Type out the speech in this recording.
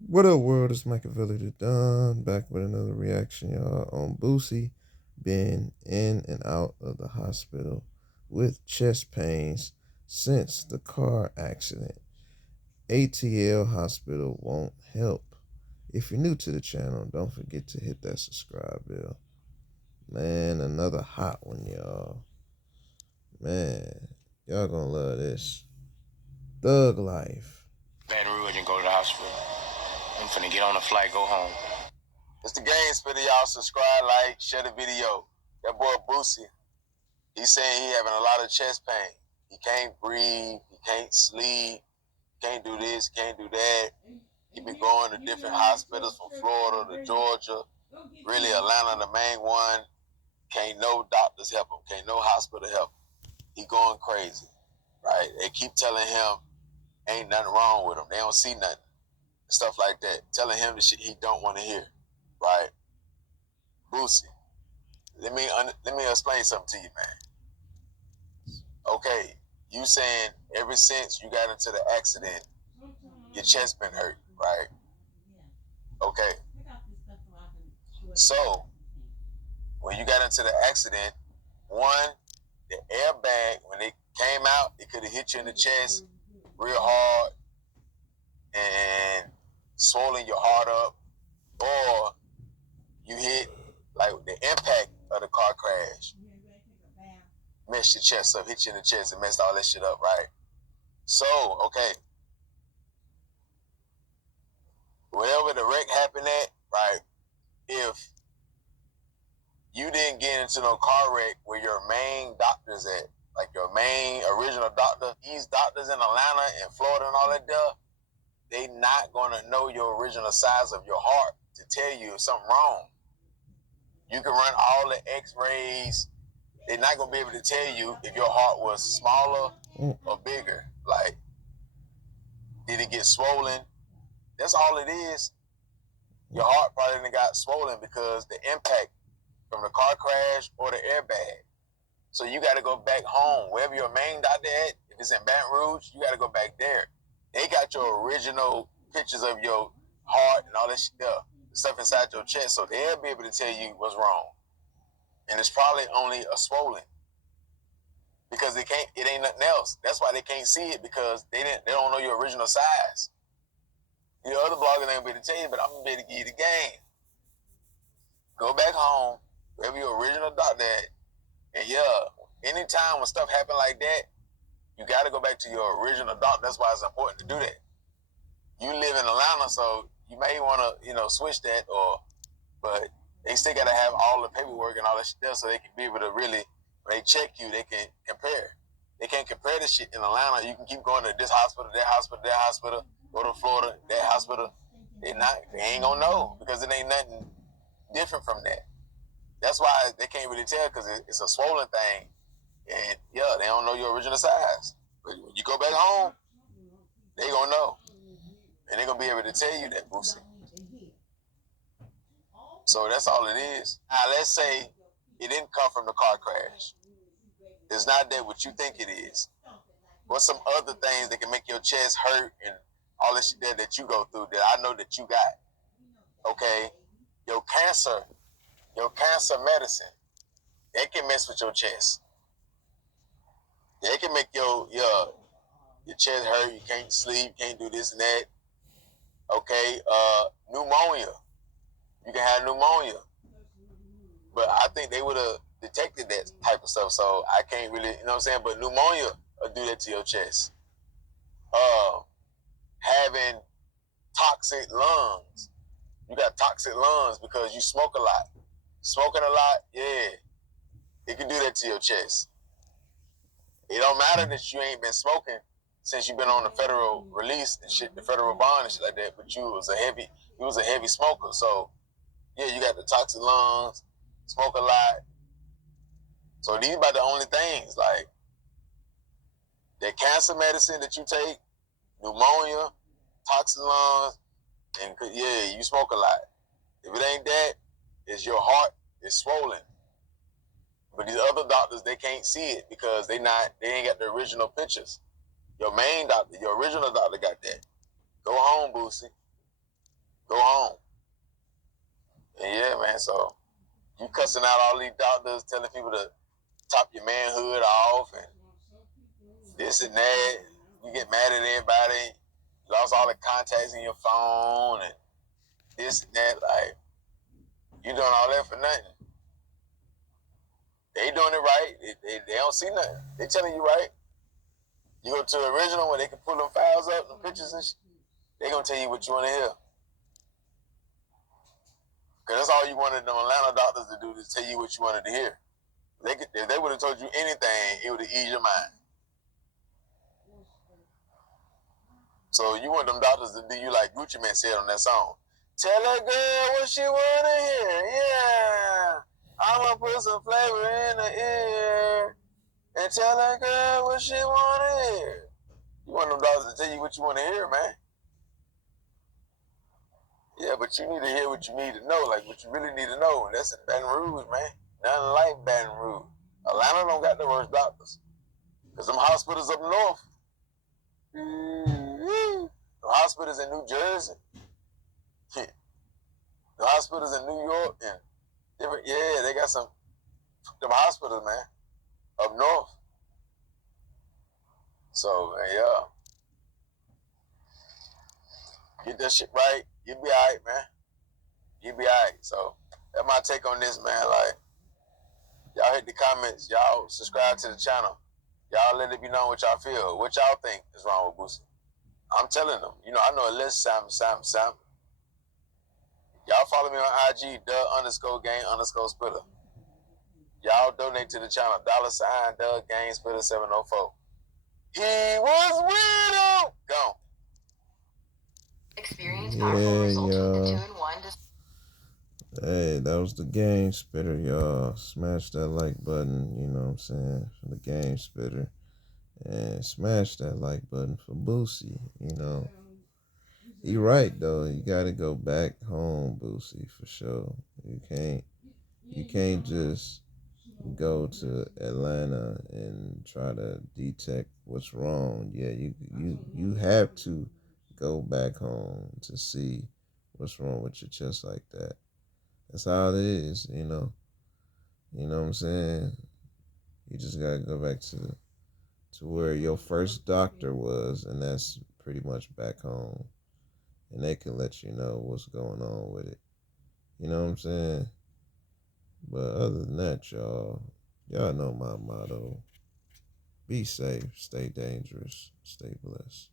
What up, world? It's Machiavelli the Don, back with another reaction, y'all, on Boosie being in and out of the hospital with chest pains since the car accident. ATL Hospital won't help. If you're new to the channel, don't forget to hit that subscribe bell. Man, another hot one, y'all. Man, y'all gonna love this. Thug Life. Baton Rouge and go to the hospital. I'm finna get on the flight, go home. It's the game spitter, y'all. Subscribe, like, share the video. That boy Boosie, he's saying he having a lot of chest pain. He can't breathe, he can't sleep, can't do this, can't do that. He been going to different hospitals from Florida to Georgia. Really, Atlanta, the main one. Can't no doctors help him. Can't no hospital help him. He going crazy, right? They keep telling him ain't nothing wrong with him. They don't see nothing. Stuff like that. Telling him the shit he don't want to hear, right? Boosie, let me explain something to you, man. Okay, you saying ever since you got into the accident, your chest been hurt, right? Okay. So when you got into the accident, one, the airbag when it came out, it could have hit you in the chest real hard and swollen your heart up, or you hit like the impact of the car crash, messed your chest up, hit you in the chest, and messed all that shit up, right? So, okay, wherever the wreck happened at, right? If you didn't get into no car wreck where your main doctor's at, like your main original doctor, these doctors in Atlanta and Florida and all that there, they not gonna know your original size of your heart to tell you if something wrong. You can run all the x-rays. They're not gonna be able to tell you if your heart was smaller or bigger. Like, did it get swollen? That's all it is. Your heart probably didn't got swollen because the impact from the car crash or the airbag. So you got to go back home, wherever your main doctor at. If it's in Baton Rouge, you got to go back there. They got your original pictures of your heart and all that stuff, stuff inside your chest, so they'll be able to tell you what's wrong. And it's probably only a swollen because they can't. It ain't nothing else. That's why they can't see it because they don't know your original size. The other bloggers ain't gonna be able to tell you, but I'm gonna be able to give you the game. Go back home, wherever your original doctor at, and yeah, anytime when stuff happen like that, you got to go back to your original doctor. That's why it's important to do that. You live in Atlanta, so you may want to, switch that, but they still got to have all the paperwork and all that shit so they can be able to really, when they check you, they can compare. They can't compare this shit in Atlanta. You can keep going to this hospital, that hospital, that hospital, go to Florida, that hospital. They ain't gonna know because it ain't nothing different from that. That's why they can't really tell because it's a swollen thing, and yeah, they don't know your original size. But when you go back home, they gonna know, and they gonna be able to tell you that, Boosie. So that's all it is. Now let's say it didn't come from the car crash. It's not that what you think it is. What's some other things that can make your chest hurt and all this shit that you go through that I know that you got? Okay, your cancer medicine, it can mess with your chest. It can make your chest hurt. You can't sleep. Can't do this and that. Okay, pneumonia. You can have pneumonia, but I think they would have detected that type of stuff. So I can't really, you know what I'm saying. But pneumonia will do that to your chest. Having toxic lungs. You got toxic lungs because you smoke a lot. Smoking a lot, yeah, it can do that to your chest. It don't matter that you ain't been smoking since you've been on the federal release and shit, the federal bond and shit like that. But you was a heavy smoker. So yeah, you got the toxic lungs, smoke a lot. So these are the only things like that cancer medicine that you take, pneumonia, toxic lungs, and yeah, you smoke a lot. If it ain't that, it's your heart is swollen. But these other doctors, they can't see it because they ain't got the original pictures. Your main doctor, your original doctor got that. Go home, Boosie. Go home. And yeah, man, so you cussing out all these doctors, telling people to top your manhood off and this and that. You get mad at everybody. You lost all the contacts in your phone and this and that. Like, you doing all that for nothing. They doing it right. They don't see nothing. They telling you right. You go to the original where they can pull them files up, the pictures and shit. They gonna tell you what you want to hear. Cause that's all you wanted them Atlanta doctors to do, to tell you what you wanted to hear. If they would have told you anything, it would have eased your mind. So you want them doctors to do you like Gucci Man said on that song. Tell a girl what she wanna hear. Yeah, I'ma put some flavor in her ear and tell a girl what she wanna hear. You want them doctors to tell you what you want to hear, man. Yeah, but you need to hear what you need to know, like what you really need to know, and that's in Baton Rouge, man. Nothing like Baton Rouge. Atlanta don't got the worst doctors, cause them hospitals up north, the hospitals in New Jersey, the hospitals in New York, and different. Yeah, they got some them hospitals, man, up north. So yeah, get that shit right, you be alright, man. You be alright. So that's my take on this, man. Like, y'all hit the comments, y'all subscribe to the channel. Y'all let it be known what y'all feel. What y'all think is wrong with Boosie. I'm telling them. You know, I know a list, Sam. Y'all follow me on IG, Doug_gang_spitter. Y'all donate to the channel, $Doug_gang_spitter704. He was with him. Gone. Experience powerful results with the 2-in-1. Hey, that was the game spitter, y'all. Smash that like button, you know what I'm saying, for the game spitter. And smash that like button for Boosie, you know. He right though. You gotta go back home, Boosie, for sure. You can't just go to Atlanta and try to detect what's wrong. Yeah, you have to go back home to see what's wrong with your chest like that. That's how it is, you know. You know what I'm saying? You just gotta go back to where your first doctor was, and that's pretty much back home. And they can let you know what's going on with it. You know what I'm saying? But other than that, y'all know my motto. Be safe, stay dangerous, stay blessed.